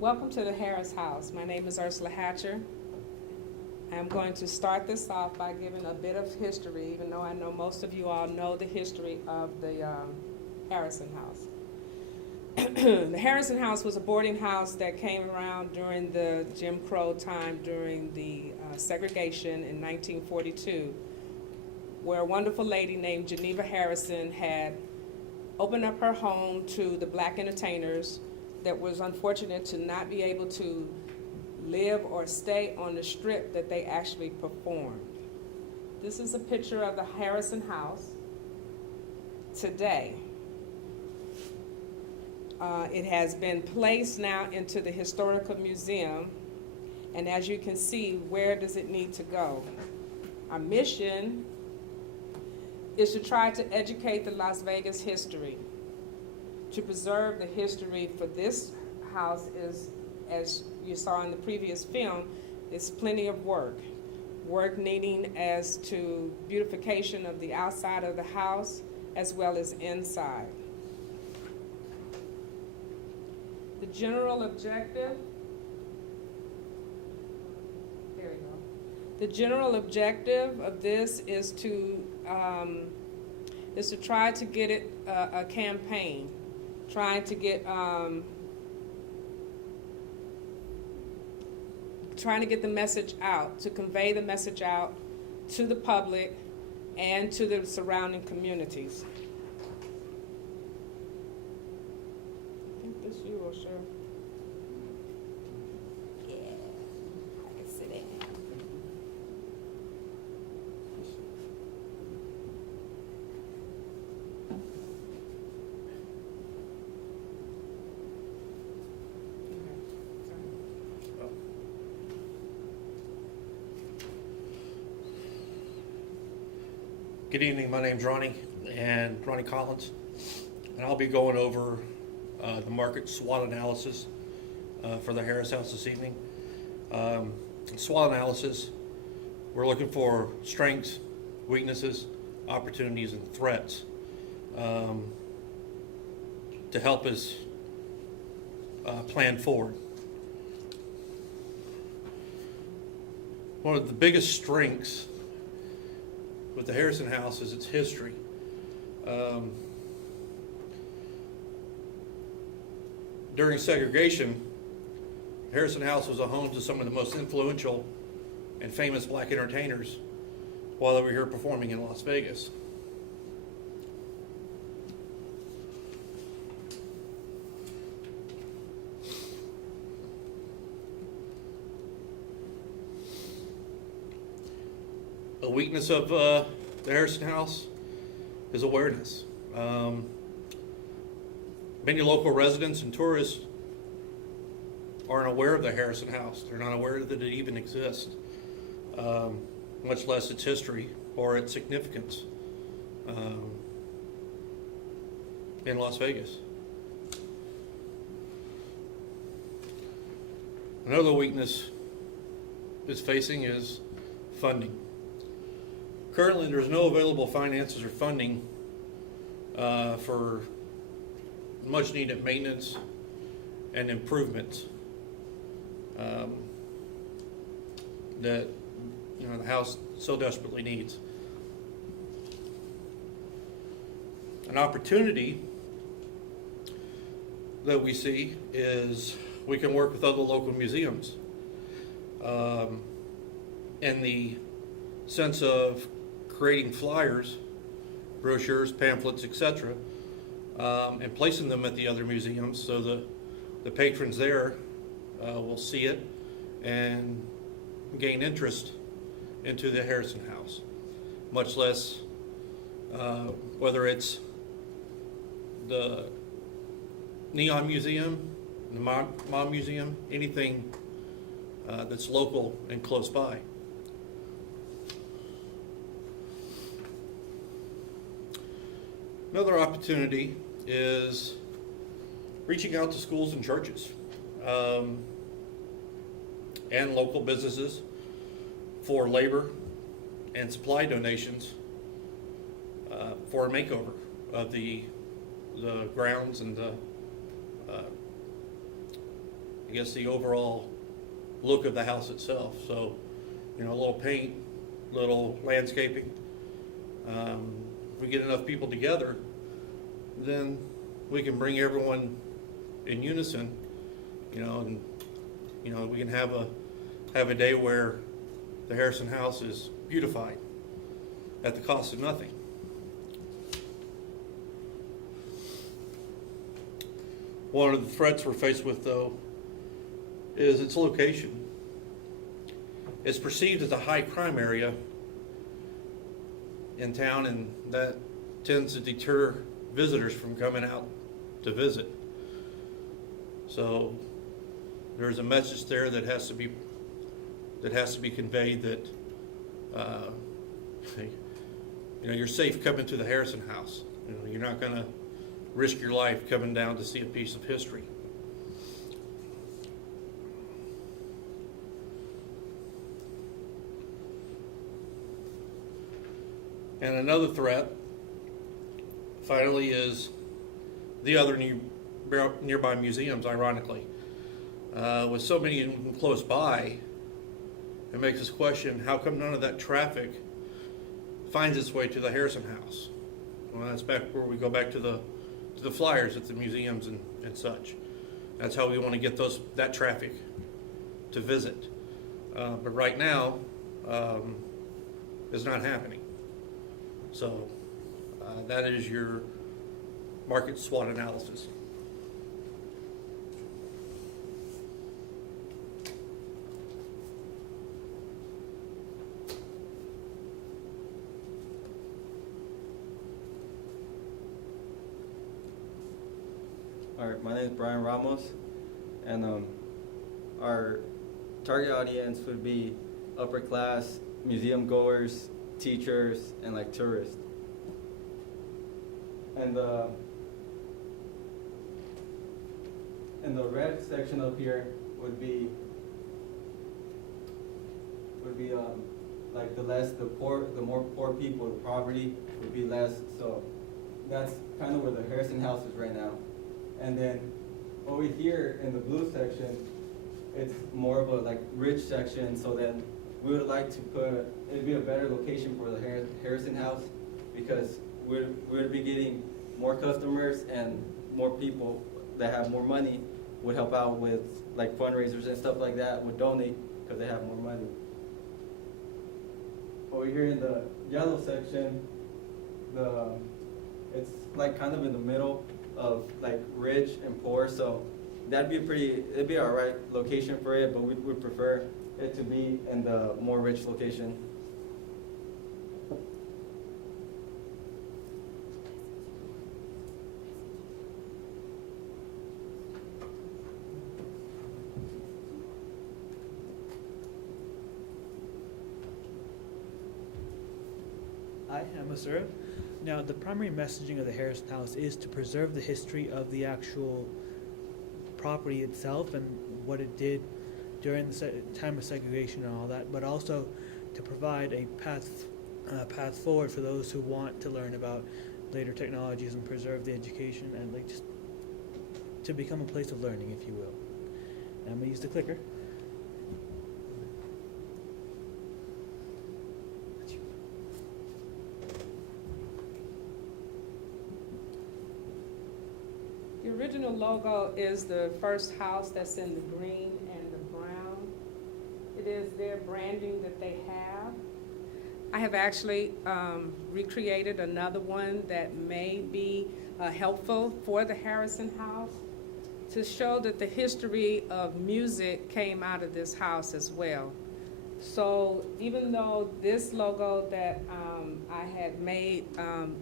Welcome to the Harris House. My name is Ursula Hatcher. I'm going to start this off by giving a bit of history, even though I know most of you all know the history of the Harrison House. The Harrison House was a boarding house that came around during the Jim Crow time during the segregation in 1942, where a wonderful lady named Geneva Harrison had opened up her home to the black entertainers that was unfortunate to not be able to live or stay on the strip that they actually performed. This is a picture of the Harrison House today. It has been placed now into the Historical Museum, and as you can see, where does it need to go? Our mission is to try to educate the Las Vegas history. To preserve the history for this house is, as you saw in the previous film, is plenty of work. Work needing as to beautification of the outside of the house as well as inside. The general objective, there we go. The general objective of this is to try to get it a campaign, trying to get the message out, to convey the message out to the public and to the surrounding communities. I think this you will share. Yeah, I can sit in. Good evening, my name's Ronnie Collins, and I'll be going over the market SWOT analysis for the Harris House this evening. SWOT analysis, we're looking for strengths, weaknesses, opportunities, and threats to help us plan forward. One of the biggest strengths with the Harrison House is its history. During segregation, Harrison House was a home to some of the most influential and famous black entertainers while they were here performing in Las Vegas. A weakness of the Harrison House is awareness. Many local residents and tourists aren't aware of the Harrison House. They're not aware that it even exists, much less its history or its significance in Las Vegas. Another weakness it's facing is funding. Currently, there's no available finances or funding for much needed maintenance and improvements that the house so desperately needs. An opportunity that we see is we can work with other local museums in the sense of creating flyers, brochures, pamphlets, etc., and placing them at the other museums so that the patrons there will see it and gain interest into the Harrison House, much less whether it's the Neon Museum, the Mom Museum, anything that's local and close by. Another opportunity is reaching out to schools and churches and local businesses for labor and supply donations for a makeover of the grounds and the I guess, the overall look of the house itself. So, you know, a little paint, little landscaping. If we get enough people together, then we can bring everyone in unison, you know, and, you know, we can have a day where the Harrison house is beautified at the cost of nothing. One of the threats we're faced with, though, is its location. It's perceived as a high crime area in town, and that tends to deter visitors from coming out to visit. So there's a message there that has to be conveyed that you know, you're safe coming to the Harrison house. You know, you're not going to risk your life coming down to see a piece of history. And another threat, finally, is the other nearby museums, ironically. With so many of them close by, it makes us question, how come none of that traffic finds its way to the Harrison house? Well, that's back where we go back to the flyers at the museums and such. That's how we want to get that traffic to visit. But right now, it's not happening. So that is your market SWOT analysis. All right, my name is Brian Ramos, and our target audience would be upper class, museum goers, teachers, and like tourists. And in the red section up here would be like the more poor people, the poverty would be less. So that's kind of where the Harrison house is right now. And then over here in the blue section, it's more of a like rich section. So then we would like to put, it'd be a better location for the Harrison house, because we'd be getting more customers, and more people that have more money would help out with like fundraisers and stuff like that, would donate because they have more money. Over here in the yellow section, it's like kind of in the middle of like rich and poor, so it'd be all right location for it, but we would prefer it to be in the more rich location. Hi, I'm Asura. Now, the primary messaging of the Harrison House is to preserve the history of the actual property itself and what it did during the time of segregation and all that, but also to provide a path forward for those who want to learn about later technologies and preserve the education, and like just to become a place of learning, if you will. And I'm gonna use the clicker. The original logo is the first house that's in the green and the brown. It is their branding that they have. I have actually recreated another one that may be helpful for the Harrison house, to show that the history of music came out of this house as well. So even though this logo that I had made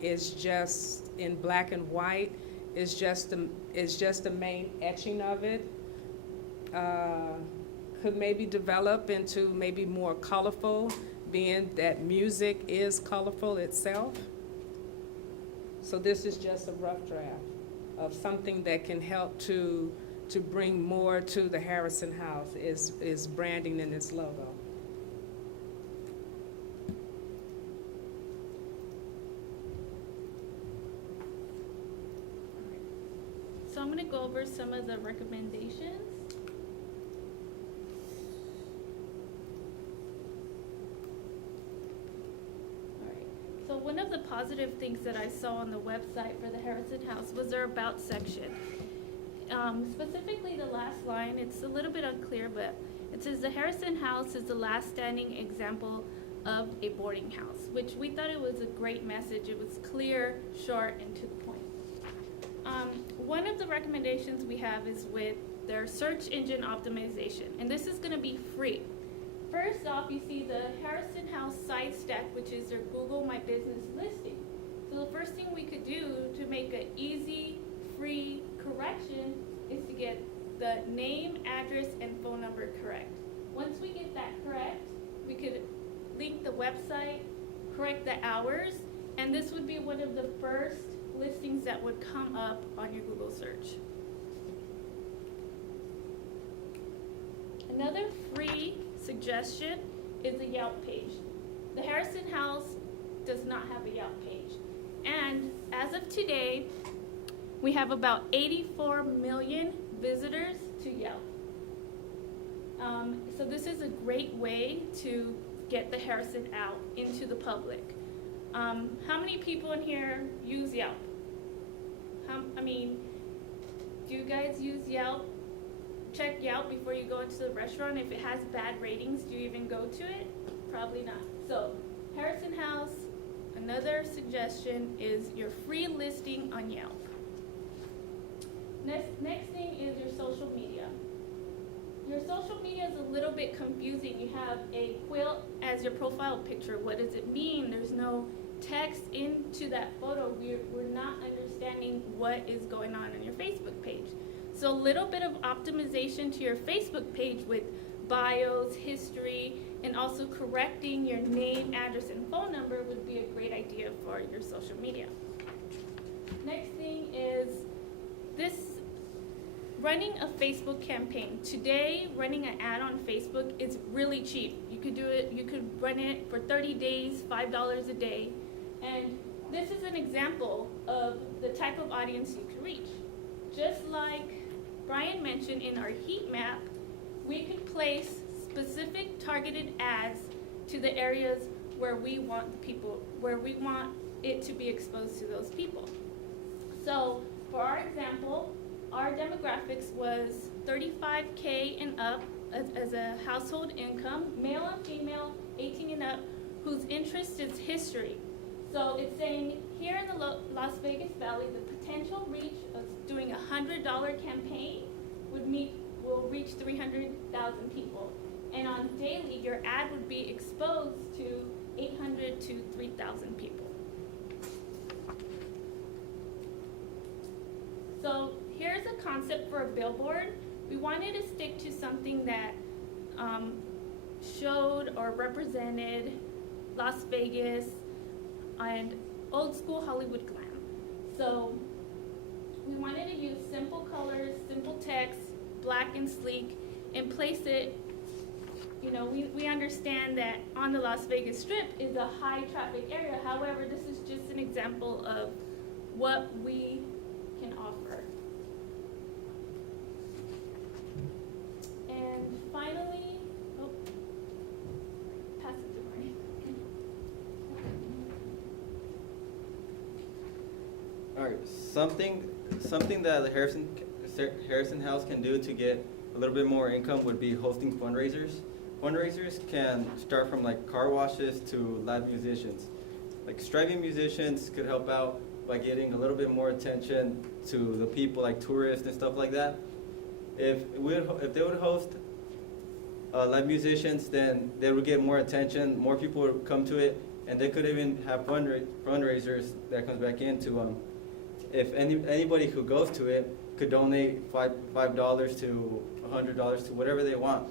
is just in black and white, is just the main etching of it, could maybe develop into maybe more colorful, being that music is colorful itself. So this is just a rough draft of something that can help to bring more to the Harrison house, is branding in this logo. So I'm going to go over some of the recommendations. positive things that I saw on the website for the Harrison House was their About section. Specifically the last line, it's a little bit unclear, but it says the Harrison House is the last standing example of a boarding house, which we thought it was a great message. It was clear, short, and to the point. One of the recommendations we have is with their search engine optimization, and this is going to be free. First off, you see the Harrison House side stack, which is their Google My Business listing. So the first thing we could do to make an easy, free correction is to get the name, address, and phone number correct. Once we get that correct, we could link the website, correct the hours, and this would be one of the first listings that would come up on your Google search. Another free suggestion is a Yelp page. The Harrison House does not have a Yelp page. And as of today, we have about 84 million visitors to Yelp. So this is a great way to get the Harrison out into the public. How many people in here use Yelp? Do you guys use Yelp? Check Yelp before you go into the restaurant. If it has bad ratings, do you even go to it? Probably not. So, Harrison House, another suggestion is your free listing on Yelp. Next thing is your social media. Your social media is a little bit confusing. You have a quilt as your profile picture. What does it mean? There's no text into that photo. We're not understanding what is going on your Facebook page. So a little bit of optimization to your Facebook page with bios, history, and also correcting your name, address, and phone number would be a great idea for your social media. Next thing is this running a Facebook campaign. Today, running an ad on Facebook is really cheap. You could do it, you could run it for 30 days, $5 a day. And this is an example of the type of audience you can reach. Just like Brian mentioned in our heat map, we could place specific targeted ads to the areas where we want it to be exposed to those people. So for our example, our demographics was 35K and up as a household income, male and female, 18 and up, whose interest is history. So it's saying here in the Las Vegas Valley, the potential reach of doing a $100 campaign will reach 300,000 people. And on daily, your ad would be exposed to 800 to 3,000 people. So here's a concept for a billboard. We wanted to stick to something that showed or represented Las Vegas and old school Hollywood glam. So we wanted to use simple colors, simple text, black and sleek, and place it, we understand that on the Las Vegas Strip is a high traffic area. However, this is just an example of what we can offer. And finally, pass it to Marty. All right, something that the Harrison House can do to get a little bit more income would be hosting fundraisers. Fundraisers can start from like car washes to live musicians. Like striving musicians could help out by getting a little bit more attention to the people, like tourists and stuff like that. If they would host live musicians, then they would get more attention, more people would come to it, and they could even have fundraisers that comes back into if anybody who goes to it could donate $5 to $100 to whatever they want.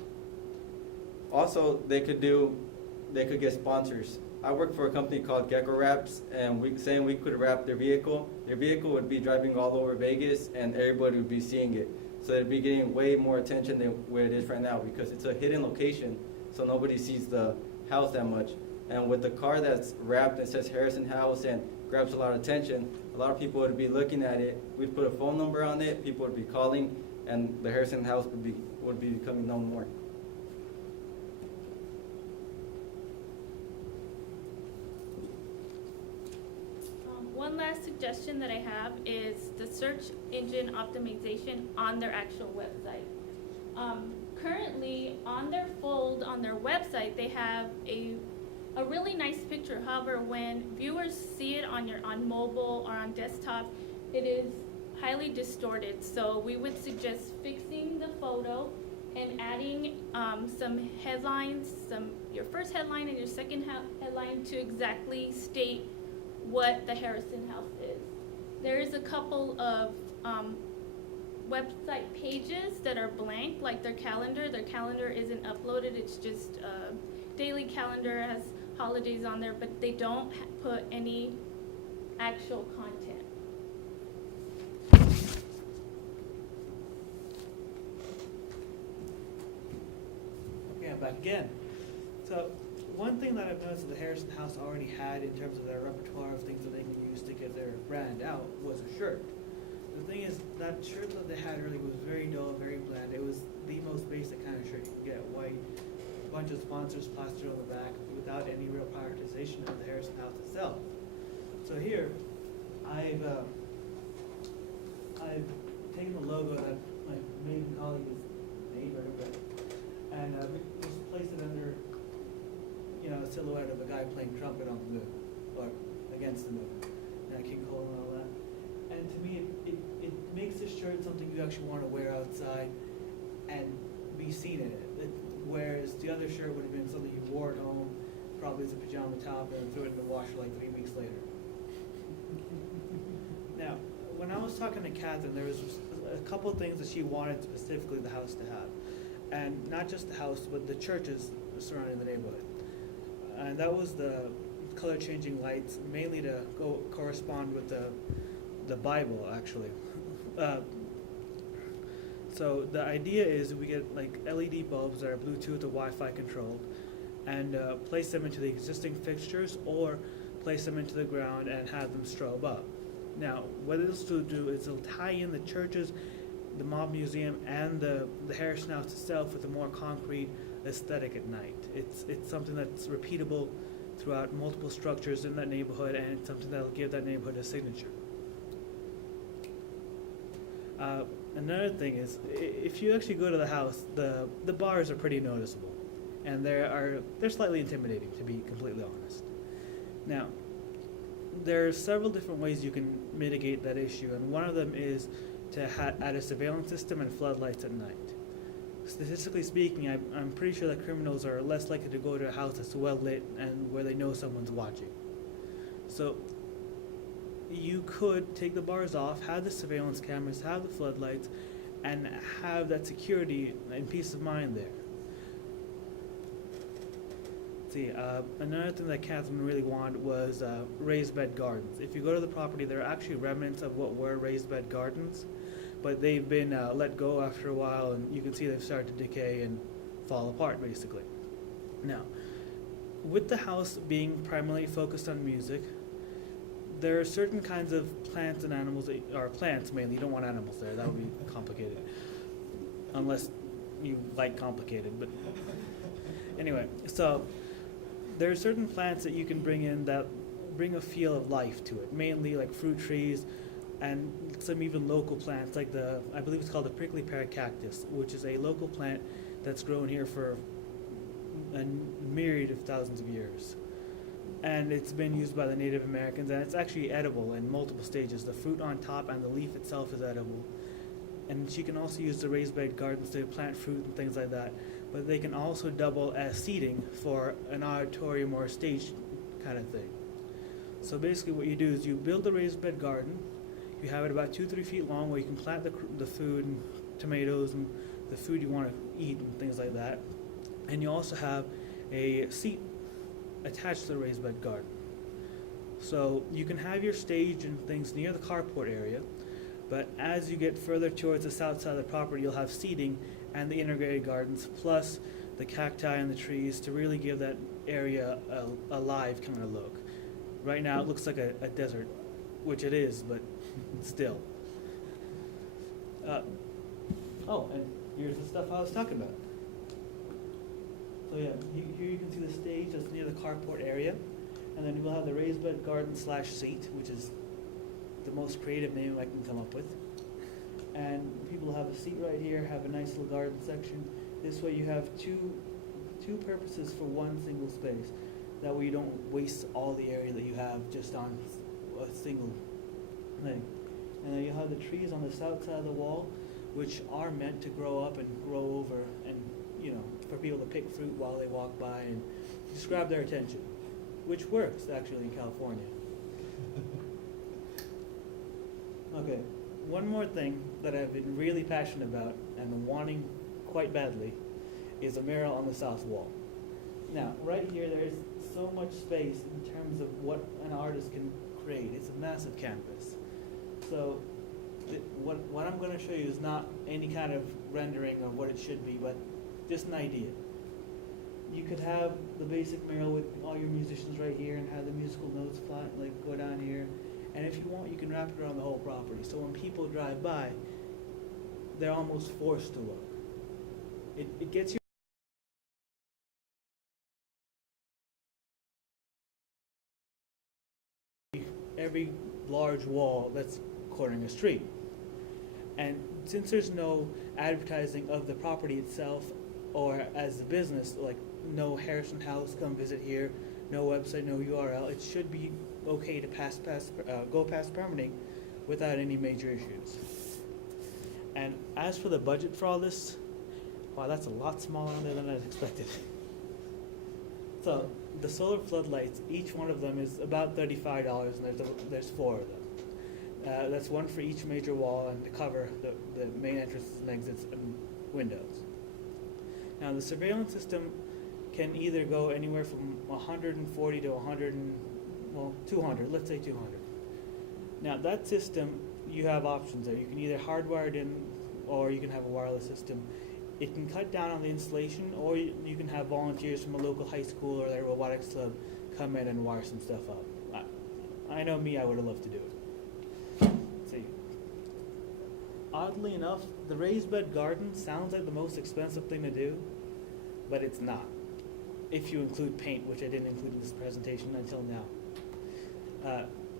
Also, they could get sponsors. I work for a company called Gecko Wraps, and we could wrap their vehicle. Their vehicle would be driving all over Vegas, and everybody would be seeing it. So it'd be getting way more attention than where it is right now, because it's a hidden location, so nobody sees the house that much. And with the car that's wrapped and says Harrison House and grabs a lot of attention, a lot of people would be looking at it. We'd put a phone number on it, people would be calling, and the Harrison House would be becoming known more. one last suggestion that I have is the search engine optimization on their actual website. Currently, on their fold, on their website, they have a really nice picture. However, when viewers see it on mobile or on desktop, it is highly distorted. So we would suggest fixing the photo and adding some headlines, your first headline and your second headline to exactly state what the Harrison House is. There is a couple of website pages that are blank, like their calendar. Their calendar isn't uploaded, it's just a daily calendar, has holidays on there, but they don't put any actual content. Yeah, back again. So one thing that I've noticed that the Harrison House already had in terms of their repertoire of things that they can use to get their brand out was a shirt. The thing is, that shirt that they had earlier was very dull, very bland. It was the most basic kind of shirt you can get, white, a bunch of sponsors plastered on the back without any real prioritization of the Harrison House itself. So here, I've taken the logo that my maiden colleague has made, and just placed it under, a silhouette of a guy playing trumpet on the moon, or against the moon, and King Cole and all that. And to me, it makes this shirt something you actually want to wear outside and be seen in it. Whereas the other shirt would have been something you wore at home, probably as a pajama top, and threw it in the washer like 3 weeks later. Now, when I was talking to Catherine, there was a couple of things that she wanted specifically the house to have. And not just the house, but the churches surrounding the neighborhood. And that was the color changing lights, mainly to correspond with the Bible, actually. So the idea is we get like LED bulbs that are Bluetooth or Wi-Fi controlled, and place them into the existing fixtures or place them into the ground and have them strobe up. Now, what this will do is it'll tie in the churches, the Mob Museum, and the Harrison House itself with a more concrete aesthetic at night. It's something that's repeatable throughout multiple structures in that neighborhood, and it's something that'll give that neighborhood a signature. Another thing is, if you actually go to the house, the bars are pretty noticeable, and they're slightly intimidating, to be completely honest. Now, there are several different ways you can mitigate that issue, and one of them is to add a surveillance system and floodlights at night. Statistically speaking, I'm pretty sure that criminals are less likely to go to a house that's well lit and where they know someone's watching. So you could take the bars off, have the surveillance cameras, have the floodlights, and have that security and peace of mind there. See, another thing that Catherine really wanted was raised bed gardens. If you go to the property, there are actually remnants of what were raised bed gardens, but they've been let go after a while, and you can see they've started to decay and fall apart, basically. Now, with the house being primarily focused on music, there are certain kinds of plants and animals, or plants mainly. You don't want animals there, that would be complicated. Unless you like complicated, but anyway, so there are certain plants that you can bring in that bring a feel of life to it, mainly like fruit trees and some even local plants like I believe it's called the prickly pear cactus, which is a local plant that's grown here for a myriad of thousands of years. And it's been used by the Native Americans, and it's actually edible in multiple stages. The fruit on top and the leaf itself is edible. And she can also use the raised bed gardens to plant fruit and things like that. But they can also double as seating for an auditorium or a stage kind of thing. So basically what you do is you build the raised bed garden. You have it about 2-3 feet long where you can plant the food and tomatoes and the food you want to eat and things like that. And you also have a seat attached to the raised bed garden. So you can have your stage and things near the carport area, but as you get further towards the south side of the property, you'll have seating and the integrated gardens, plus the cacti and the trees to really give that area a live kind of look. Right now it looks like a desert, which it is, but still. And here's the stuff I was talking about. So yeah, here you can see the stage that's near the carport area, and then we'll have the raised bed garden / seat, which is the most creative name I can come up with. And people have a seat right here, have a nice little garden section. This way you have two purposes for one single space. That way you don't waste all the area that you have just on a single thing. And then you have the trees on the south side of the wall, which are meant to grow up and grow over and, you know, for people to pick fruit while they walk by and just grab their attention, which works actually in California. Okay, one more thing that I've been really passionate about and wanting quite badly is a mural on the south wall. Now, right here, there's so much space in terms of what an artist can create. It's a massive canvas. So, what I'm going to show you is not any kind of rendering of what it should be, but just an idea. You could have the basic mural with all your musicians right here and have the musical notes flat, like go down here. And if you want, you can wrap it around the whole property. So when people drive by, they're almost forced to look. It gets you every large wall that's cornering a street. And since there's no advertising of the property itself or as a business, like no Harrison House, come visit here, no website, no URL, it should be okay to go past permitting without any major issues. And as for the budget for all this, wow, that's a lot smaller than I expected. So the solar floodlights, each one of them is about $35, and there's 4 of them. That's one for each major wall and to cover the main entrances and exits and windows. Now the surveillance system can either go anywhere from 140 to 200, let's say 200. Now that system, you have options there. You can either hardwire it in or you can have a wireless system. It can cut down on the installation, or you can have volunteers from a local high school or their robotics club come in and wire some stuff up. I know me, I would have loved to do it. Let's see. Oddly enough, the raised bed garden sounds like the most expensive thing to do, but it's not. If you include paint, which I didn't include in this presentation until now.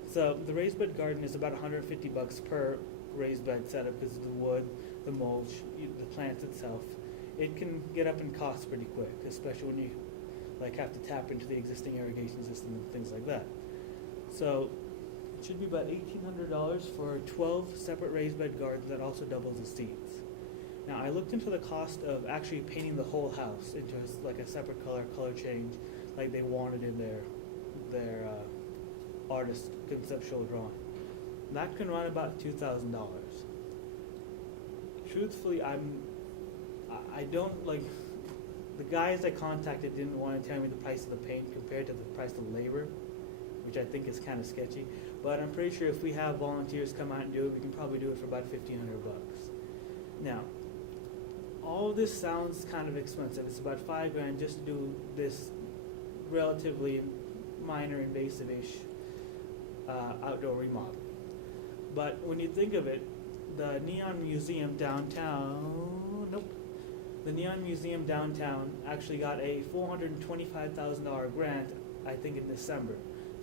So the raised bed garden is about $150 per raised bed setup because of the wood, the mulch, the plants itself. It can get up in cost pretty quick, especially when you have to tap into the existing irrigation system and things like that. So it should be about $1,800 for 12 separate raised bed gardens that also doubles as seats. Now I looked into the cost of actually painting the whole house into a separate color change, like they wanted in their artist conceptual drawing. That can run about $2,000. Truthfully, I don't like, the guys I contacted didn't want to tell me the price of the paint compared to the price of labor, which I think is kind of sketchy. But I'm pretty sure if we have volunteers come out and do it, we can probably do it for about $1,500. Now, all of this sounds kind of expensive. It's about $5,000 just to do this relatively minor invasive-ish outdoor remodel. But when you think of it, the Neon Museum downtown, the Neon Museum downtown actually got a $425,000 grant, I think in December,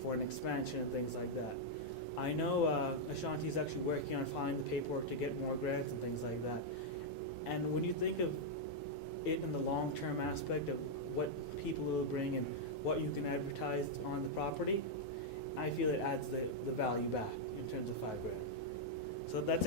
for an expansion and things like that. I know Ashanti's actually working on filing the paperwork to get more grants and things like that. And when you think of it in the long-term aspect of what people will bring and what you can advertise on the property, I feel it adds the value back in terms of $5,000. So that's it.